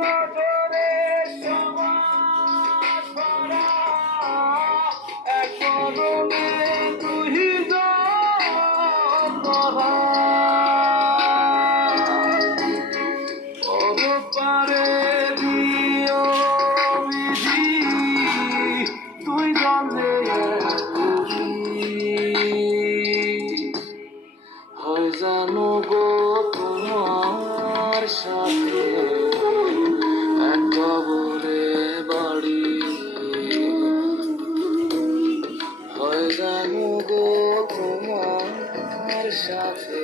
নজরে সমাজ ভরা, এক কদমে দুইজন ধরা। পারে দিও বিধি, তুই জানলে হয় জানো গো তোমার সাথে এক কবরে বাড়ি, হয় জানো গো তোমার সাথে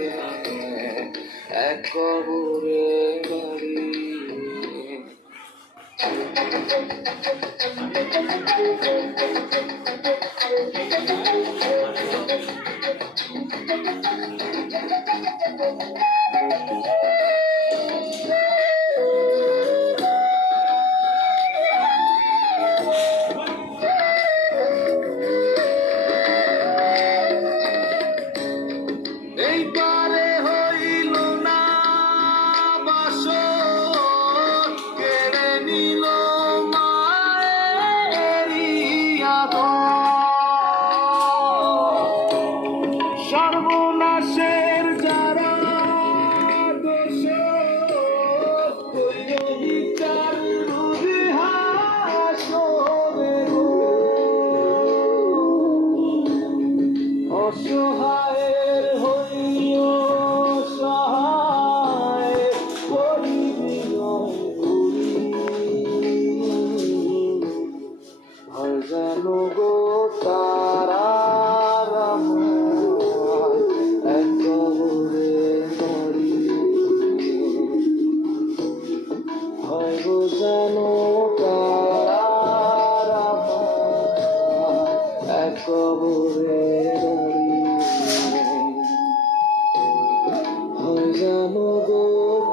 এক কবরে বাড়ি। এইবারে হইল না বাসর, কেড়ে নিল মায়েরি আদর। সর্বনাশের যারা দোষর, হইল বিচার রুজি হাসরে গো। অসহায়ের হইও সহায়, করি বিনয় করি, হয় জানো গো তারার আমার এক কবরে বাড়ি, হয় গো জানো তারার আমার এক কবরে বাড়ি, হয় জানো গো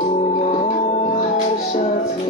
তোমার সাথে